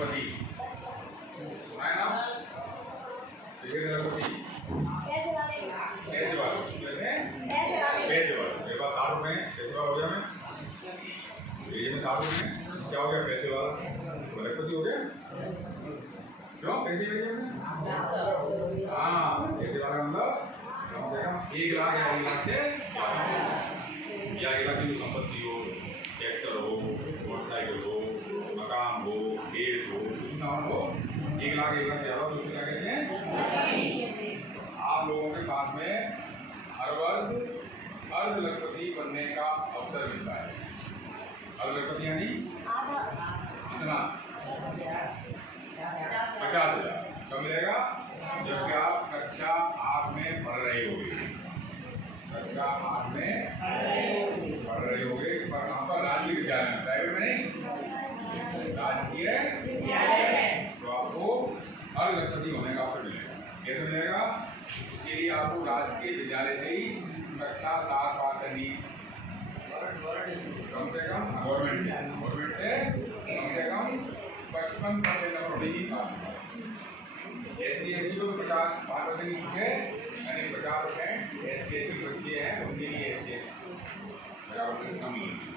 लखपति सुना है ना? लखपति कैसे वाले पैसे वाले मेरे पास 60 रुपये पैसे वाला हो गया। मैं ये में 60 रुपये क्या हो गया? पैसे वाला लखपति हो गया। क्यों पैसे भेजे? हाँ पैसे वाला मतलब कम से कम 1 लाख या 1 लाख से या 1 लाख की संपत्ति हो, ट्रैक्टर हो, मोटरसाइकिल हो, मकान हो, खेत हो, कुछ सामान हो, 1 लाख से ज़्यादा तो उसको क्या कहते हैं? आप लोगों के पास में हर वर्ष अर्ध लखपति बनने का अवसर मिलता है। अर्ध लखपति यानी कितना? 50,000 कब मिलेगा? जबकि आप कक्षा 8 में पढ़ रहे होंगे। कक्षा 8 में पढ़ रहे होंगे, पर यहाँ पर राजकीय विद्यालय में, प्राइवेट में नहीं, राजकीय विद्यालय में, तो आपको अर्ध लखपति होने का अवसर मिलेगा। कैसे मिलेगा? उसके लिए आपको राजकीय विद्यालय से ही कक्षा 7 पास करनी है, कम से कम गवर्नमेंट से कम से कम 55% नंबर होगी। SC ST को 5% की छूट है, यानी 50% SC ST बच्चे हैं उनके लिए SC ST 50% कम मिलेगी।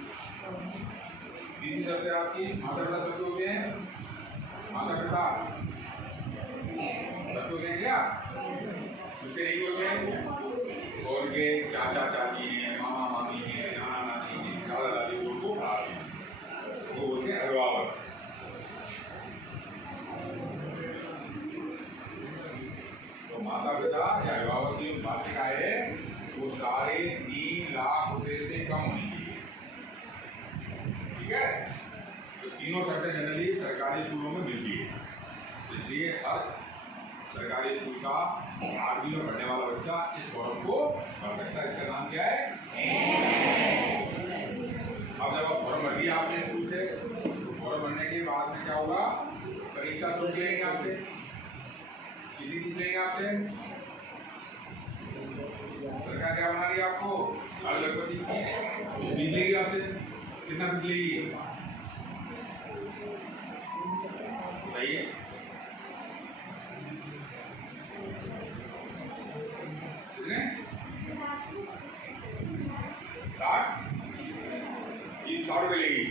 तीसरी शब्द आपकी माता पिता शब्द हो गए हैं। माता पिता शब्द हो गए क्या? उसके नहीं बोलते हैं, बोल के चाचा चाची हैं, मामा मामी हैं, नाना नानी हैं, दादा दादी, उनको वो बोलते हैं अभिभावक। तो माता पिता या अभिभावक की बालिका है वो 3.5 लाख रुपए से कम होनी चाहिए। ठीक है? तो तीनों शर्तें जनरली सरकारी स्कूलों में मिलती है, इसलिए हर सरकारी स्कूल का 8वीं में पढ़ने वाला बच्चा इस फॉर्म को भर सकता है। इसका नाम क्या है? अब जब आप फॉर्म भर दिया आपने स्कूल से, तो फॉर्म भरने के बाद में क्या होगा? परीक्षा शुल्क लेंगे आपसे। कितनी फीस लेंगे आपसे? सरकार क्या बना रही है आपको? अर्ध लखपति फीस लेगी आपसे। कितना फीस लेगी बताइए? कितने? 60 रुपये लेगी।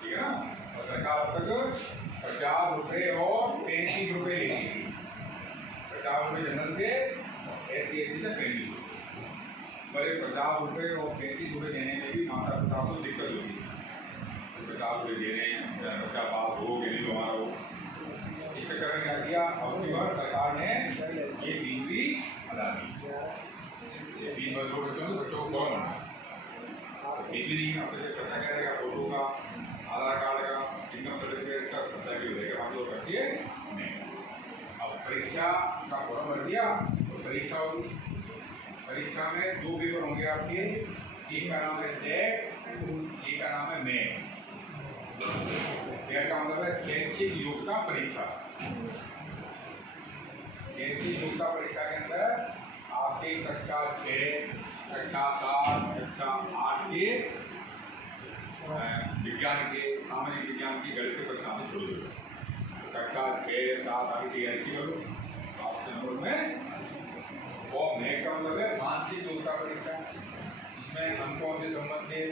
ठीक है ना? और सरकार अब तक 50 रुपये और 33 रुपये लेगी। 50 रुपये जनरल से, SC ST से 33। पर 50 रुपये और 33 रुपये देने में भी माता पिता को दिक्कत होगी। 50 रुपये देने, बच्चा पास हो कि नहीं हमारा हो, इस चक्कर में क्या किया? अब की बार सरकार ने ये फीस भी अदा की। ये 3 बच्चों को कौन बना? फीस भी नहीं, आपसे खर्चा करेगा, फोटो का, आधार कार्ड का, इनकम सर्टिफिकेट का खर्चा भी हो जाएगा। आप लोग रखिए नहीं। अब परीक्षा का फॉर्म भर दिया तो परीक्षा होगी। परीक्षा में 2 पेपर होंगे आपके, एक का नाम है सेट, एक का नाम है मेट। सेट का मतलब है शैक्षिक योग्यता परीक्षा। शैक्षिक योग्यता परीक्षा के अंदर आपके कक्षा 6, कक्षा 7, कक्षा 8 के विज्ञान के, सामाजिक विज्ञान की गणित के प्रश्न आने शुरू हो। कक्षा 6, 7 आगे तैयारी करो आपके नंबर में। और नेट का मतलब है मानसिक योग्यता परीक्षा। इसमें अंकों से संबंधित,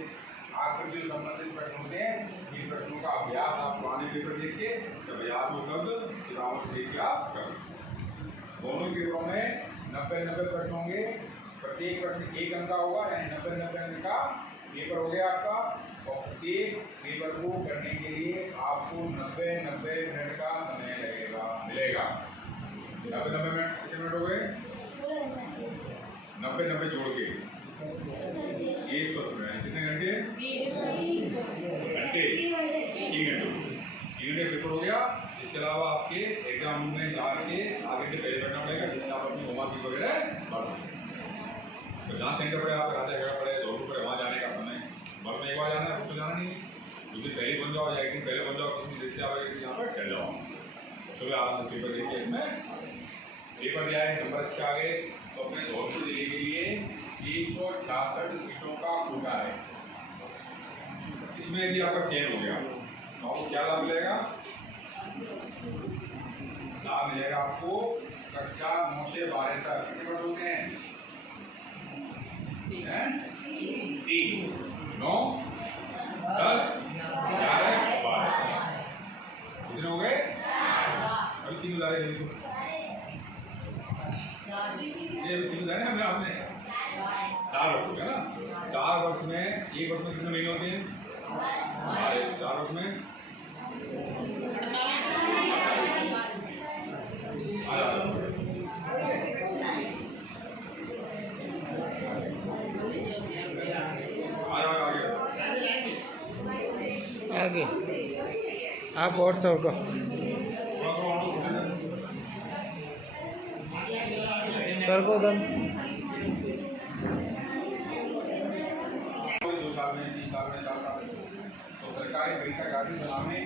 आकृति से संबंधित प्रश्न होते हैं। इन प्रश्नों का अभ्यास आप पुराने पेपर देख के जब याद उपलब्ध किताबों से देख के आप करें। दोनों पेपरों में 90-90 प्रश्न होंगे। प्रत्येक प्रश्न 1 अंक का होगा, यानी 90-90 अंक का पेपर हो गया आपका। और प्रत्येक पेपर को करने के लिए आपको 90-90 मिनट का समय मिलेगा। 90-90 मिनट कितने मिनट हो गए? 90-90 जोड़ के 180 मिनट। कितने घंटे? 3 घंटे पेपर हो गया। इसके अलावा आपके एग्जाम रूम में जाके आगे से पहले बैठना पड़ेगा, जिससे आप अपनी होमवर्क वगैरह पढ़ सकें। तो जहाँ सेंटर पड़े आप राजा घर पड़े, दौड़ पड़े, वहाँ जाने का समय बस में एक बार जाना है, उसको जाना नहीं। उस दिन पहले बन जाओ या एक दिन पहले बन जाओ, किसी जिससे आप यहाँ पर चल जाओ। सुबह आराम से पेपर देखिए। इसमें पेपर दिया है, नंबर अच्छे आ गए तो अपने धौलपुर जिले के लिए 166 सीटों का कोटा है। इसमें यदि आपका चयन हो गया तो आपको क्या लाभ मिलेगा? लाभ मिलेगा आपको कक्षा 9 से 12 तक। कितने वर्ष होते हैं? 3, 9, 10, 11, 12। कितने हो गए? अभी 3 उदाहरण दे दो। ये 3 उदाहरण हमने आपने 4 वर्ष हो गया ना। 4 वर्ष में, एक वर्ष में कितने महीने होते हैं? 4 वर्ष में आगे आप और सबका सर को दम 2 साल में, 3 साल में, 4 साल में। तो सरकारी परीक्षा काफी सलाह में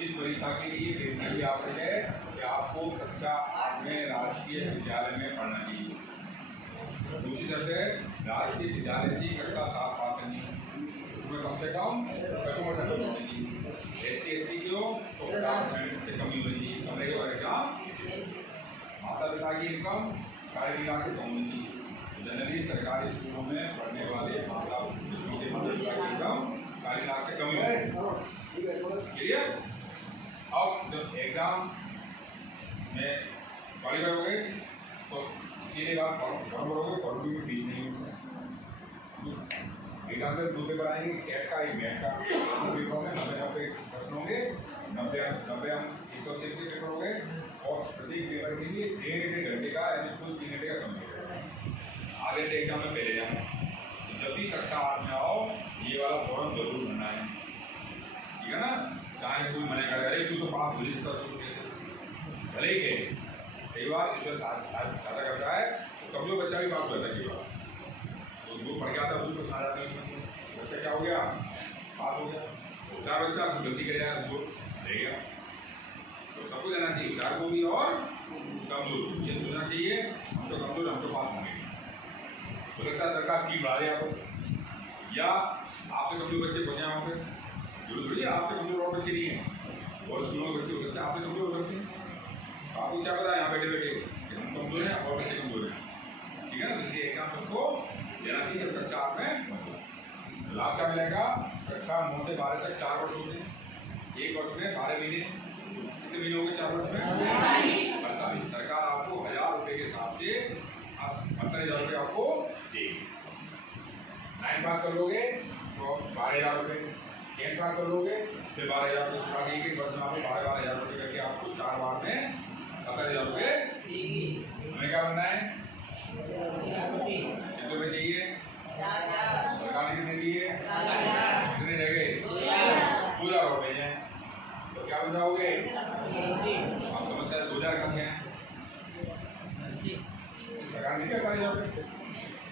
इस परीक्षा के लिए भी आवश्यक है कि आपको कक्षा 8 में राजकीय विद्यालय में पढ़ना चाहिए। दूसरी शर्त है राजकीय विद्यालय से कक्षा 7 पास करनी है। उसमें कम से कम 50% होनी चाहिए। SC/ST की हो तो 50% से कम ही होनी चाहिए। कमरे के बारे में माता पिता की इनकम 2.5 लाख से कम होनी चाहिए। जनरली सरकारी स्कूलों में पढ़ने वाले माता पिता की इनकम 2.5 लाख से कम ही होती है। क्लियर? अब जब एग्जाम में क्वालिफाई हो गए तो सीधे बात फॉर्म भरोगे, फॉर्म की फीस नहीं होगी। एग्जाम में 2 पेपर आएंगे, सेट का, एक मैथ का। 2 पेपर में 90 प्रश्न होंगे, 90 180 के पेपर हो गए और प्रत्येक पेपर के लिए 1.5 घंटे का यानी कुल 3 घंटे का समय लगेगा। आगे एग्जाम में पहले जाना। जब भी कक्षा 8 में आओ ये वाला फॉर्म जरूर भरना है, ठीक है ना? चाहे कोई मना करे, अरे तू तो पास हो ही सकता, तू कैसे भले ही गए। कई बार ईश्वर साझा करता है, तो कमजोर बच्चा भी पास हो जाता है। कई बार तो जो पढ़ गया था उसको साझा नहीं उसमें बच्चा क्या हो गया? पास हो गया। होशियार बच्चा कुछ गलती करेगा उसको रह गया। तो सबको जाना चाहिए, होशियार को भी और कमजोर। ये सोचना चाहिए हम तो कमजोर, हम तो पास होंगे। तो लगता है सरकार सीट बढ़ा दे आपको, या आपसे कमजोर बच्चे बन जाए वहाँ पे। जरूर थोड़ी आपसे कमजोर और बच्चे नहीं हैं, और स्कूलों में बच्चे हो सकते हैं, आपसे कमजोर हो सकते हैं। आपको क्या पता है यहाँ बैठे बैठे कि हम कमजोर हैं और बच्चे कमजोर हैं, ठीक है ना? इसलिए एग्जाम सबको देना चाहिए जब कक्षा 8 में। लाभ क्या मिलेगा? कक्षा 9 से 12 तक 4 वर्ष होते हैं। एक वर्ष में 12 महीने। कितने महीने होंगे 4 वर्ष में? 48। सरकार आपको 1000 रुपये के हिसाब से 48,000 रुपये आपको देगी। 9 पास कर लोगे तो 12,000 रुपये, 10 पास कर लोगे फिर 12,000 रुपये। उसका एक वर्ष में आपको 12,000 रुपये करके आपको 4 बार में 70,000 रुपये। हमें क्या बनना है? कितने रुपये चाहिए? सरकार ने कितने दिए? कितने रह गए? 2,000 रुपये हैं। तो क्या बन जाओगे? आप समस्या 2,000 कहाँ से हैं? सरकार ने क्या 40,000 रुपये,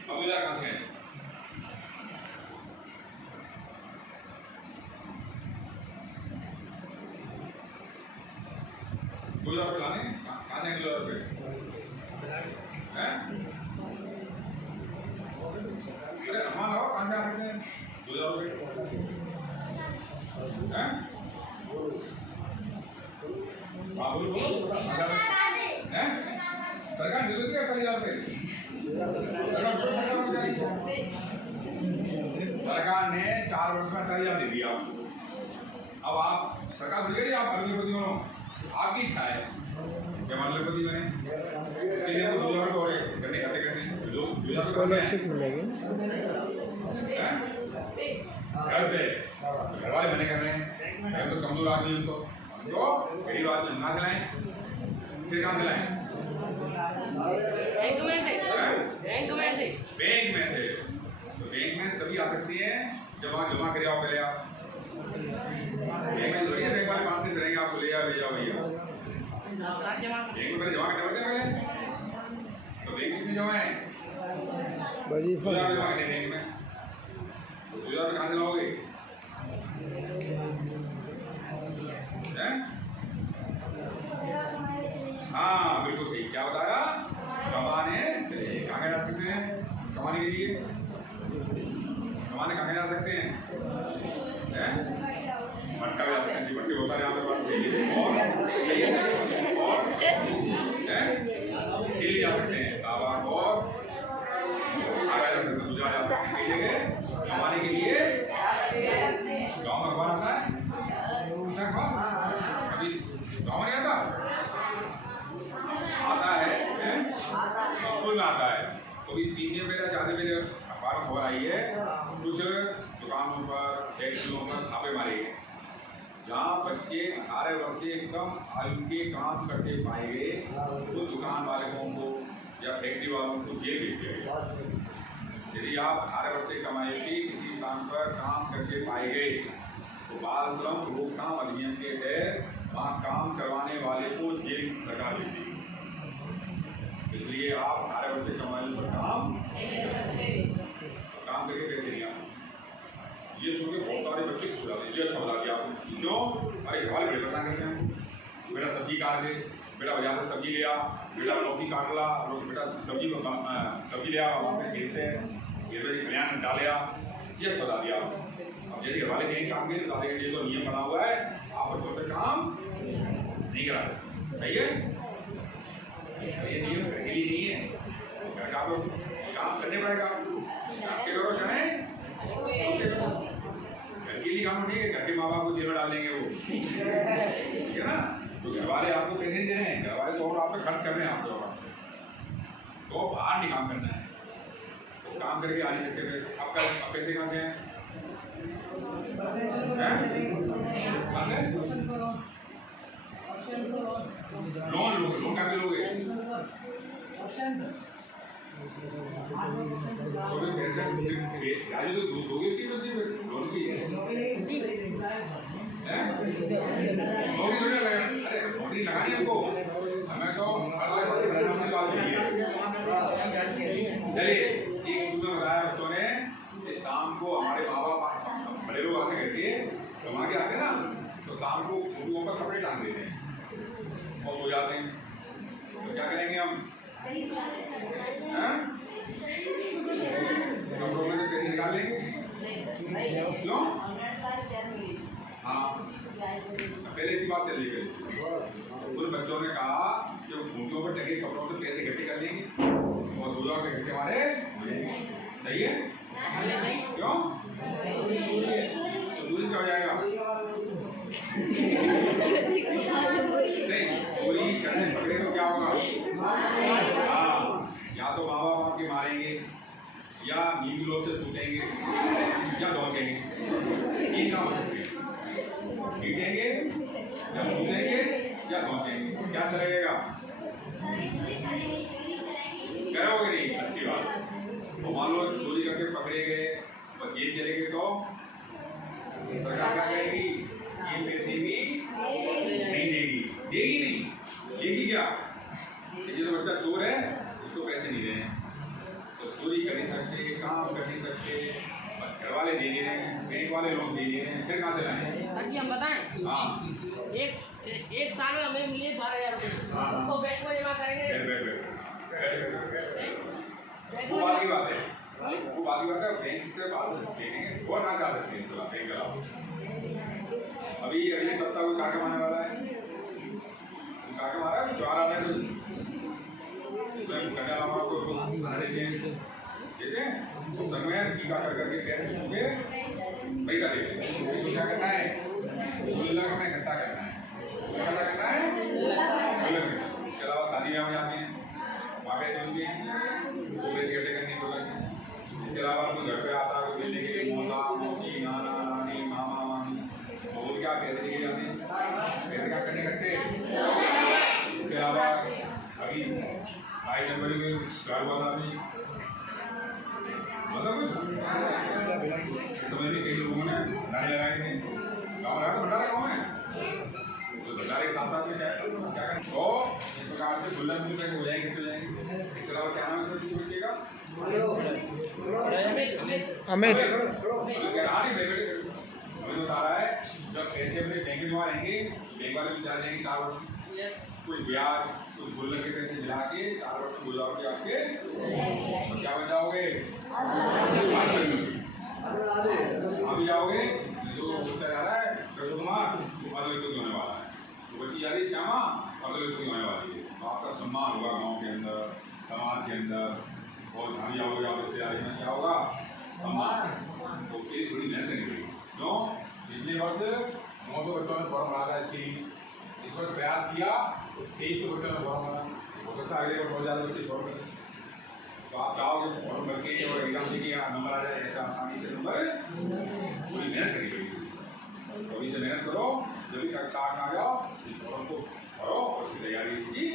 अब 2,000 कहाँ से हैं? ₹2,000 लाने कहाँ जाएंगे? ₹2,000 हैं? अरे अमान और कहाँ जा सकते हैं? ₹2,000 हैं? बोलो हैं? सरकार दे देती है 40,000 रुपये। सरकार ने 4 वर्ष में 40,000 दे दिया आपको। अब आप सरकार बोलिए आप अरबपति बनो, आपकी इच्छा है क्या अरबपति बने? इसके लिए 2,000 तो और करने करने स्कॉलरशिप मिलेगी घर से। घर वाले मने कर रहे हैं, तो कमजोर आदमी उनको तो गरीब आदमी ना खिलाएं, फिर कहाँ खिलाएं? बैंक में से। तो बैंक में तभी आ सकती है जब आप जमा करे आओ, पहले आप बैंक में थोड़ी बैंक वाले बांधते रहेंगे आपको, ले जाओ भैया। बैंक में पहले जमा करते पहले, तो बैंक कितने जमा है? 2,000 जमा करते बैंक में। 2,000 कहाँ से लाओगे? हाँ बिल्कुल सही, क्या बताया? कमाने कहाँ जा सकते हैं? कमाने के लिए कमाने कहाँ जा सकते हैं? रुपये यहाँ पे बात चाहिए और दिल्ली जा सकते हैं, इलाहाबाद और आगरा जा सकते हैं, गुजरात जा सकते हैं। कई जगह कमाने के लिए गाँव में अखबार आता है, अभी गाँव में आता है, स्कूल में आता है। तो भी 3 मेरे 4 मेरे अखबार में खबर आई है, कुछ दुकानों पर फैक्ट्रियों पर छापे मारे गए, जहाँ बच्चे 18 वर्ष से कम आयु के काम करते पाए गए, तो दुकान मालिकों को या फैक्ट्री वालों को जेल भेज दिया गया। यदि आप 18 वर्ष से कम आयु के किसी स्थान पर काम करके पाए गए, तो बाल श्रम रोकथाम अधिनियम के तहत वहाँ काम करवाने वाले को जेल सरकार देती है। इसलिए आप 18 वर्ष से कम आयु पर काम करके पैसे नहीं आते। ये सुन के बहुत सारे बच्चे खुश हो जाते हैं, ये अच्छा बता दिया आपने। क्यों? अरे घर वाले बड़े परेशान करते हैं, बेटा सब्जी काट दे, बेटा बाजार से सब्जी ले आ, बेटा लौकी काट ला, बेटा सब्जी ले आ, वहाँ पे खेत से खलिहान डाले आ, ये अच्छा बता दिया। अब यदि घर वाले कहीं काम के बता देंगे, ये तो नियम बना हुआ है, आप बच्चों से काम नहीं कराते, सही है? ये नियम घर के लिए नहीं है, घर का तो काम करने पड़ेगा, आपके करो चाहे घर के लिए काम नहीं है, घर के माँ बाप को जेल में डाल देंगे वो, ठीक है ना? तो घर वाले आपको पैसे नहीं दे रहे हैं, घर वाले तो और आप पे खर्च कर रहे हैं आपको, तो बाहर नहीं काम करना है, तो काम करके आ नहीं सकते पैसे। अब पैसे कहाँ से हैं? लोन कहाँ पे लोगे? तो दोगे सी लोन की नौकरी लगानी हमको, हमें तो चलिए एक सूत्र में बताया बच्चों ने कि शाम को हमारे माँ बाप बड़े लोग आके कहते हैं, कमा के आते ना, तो शाम को फोटों पर कपड़े टांग देते हैं और सो जाते हैं। तो क्या करेंगे हम? कपड़ों में से पैसे निकाल लेंगे, क्यों? हाँ, पहले इसी बात चली गई। उन बच्चों ने कहा कि वो खूंटियों पर टंगे कपड़ों से पैसे इकट्ठे कर लेंगे और दूल्हा के इकट्ठे हमारे सही है, क्यों? तो चोरी क्या हो जाएगा? नहीं, चोरी करने पकड़े तो क्या होगा? हाँ, या तो माँ बाप आपके मारेंगे, या नींद लोग से टूटेंगे, या दौड़ेंगे, तीन काम हो सकते हैं, पीटेंगे या टूटेंगे या दौड़ेंगे, क्या चलेगा? करोगे नहीं, अच्छी बात। तो मान लो चोरी करके पकड़े गए और जेल चले गए, तो सरकार क्या कहेगी? ये पैसे भी नहीं देगी, देगी नहीं, देगी क्या? जो बच्चा चोर है उसको पैसे नहीं देने, तो चोरी कर नहीं सकते, काम कर नहीं सकते, घर वाले दे रहे हैं, बैंक वाले लोग दे रहे हैं, फिर कहाँ से लाएं? ताकि हम बताएं, हाँ, एक साल में हमें मिले 12,000 रुपये, उसको बैंक में जमा करेंगे। वो बात की बात है, वो बात की बात है, बैंक से बात देखेंगे और कहाँ से आ सकते हैं? चला बैंक कराओ। अभी अगले सप्ताह को कार्यक्रम आने वाला है, कार्यक्रम आ रहा है, त्योहार आने से कन्या मामा को ठीक है, तो समय टीका करके पेरेंट्स को पैसा देते, क्या करना है? गुल्लक में इकट्ठा करना है, इकट्ठा करना है गुल्लक में। इसके अलावा शादी में जाते हैं, वहाँ पे देंगे वो पैसे इकट्ठे करने को लगे। इसके अलावा कोई घर पे आता है, कोई मिलने के लिए मौसा मौसी नाना नानी मामा मामी, वो क्या पैसे लेके जाते हैं, पैसे क्या करने इकट्ठे। इसके अलावा अभी 22 जनवरी को स्टार हुआ था, अभी मतलब कुछ समझ में कई लोगों ने नारे लगाए थे, गाँव रहा तो भंडारा गाँव में, तो भंडारे के साथ साथ में क्या करें, तो इस प्रकार से गुल्लक मिलकर हो जाएंगे, तो जाएंगे। इसके अलावा क्या नाम है सर बच्चे का? अमित। अभी बता रहा है, जब पैसे अपने बैंक में रहेंगे, बैंक वाले भी जा जाएंगे 4 वर्ष, कुछ ब्याज कुछ गुल्लक के पैसे मिला के 4 वर्ष गुजारो के आपके, तो क्या बन जाओगे? अभी जाओगे जो सोचता जा रहा है कुमार, प्रगति होने वाली है, तो आपका सम्मान होगा गांव के अंदर, समाज के अंदर, और धानी आओगे आप इससे आगे में क्या होगा, सम्मान। तो उसके लिए थोड़ी मेहनत करनी पड़ेगी। क्यों? पिछले वर्ष 900 बच्चों ने फॉर्म भरा था इसकी, इस वर्ष प्रयास किया तो 2300 बच्चों ने फॉर्म भरा, हो सकता है अगले वर्ष 2000 बच्चे फॉर्म भरें। तो आप चाहोगे फॉर्म भर के और एग्जाम से कि नंबर आ जाए, ऐसा आसानी से नंबर, पूरी मेहनत करनी पड़ेगी। तो अभी से मेहनत करो, जब भी कक्षा 8 में आ जाओ इस फॉर्म को भरो और उसकी तैयारी इसकी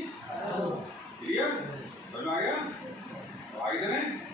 क्लियर, समझ में आ गया? तो आगे चलें।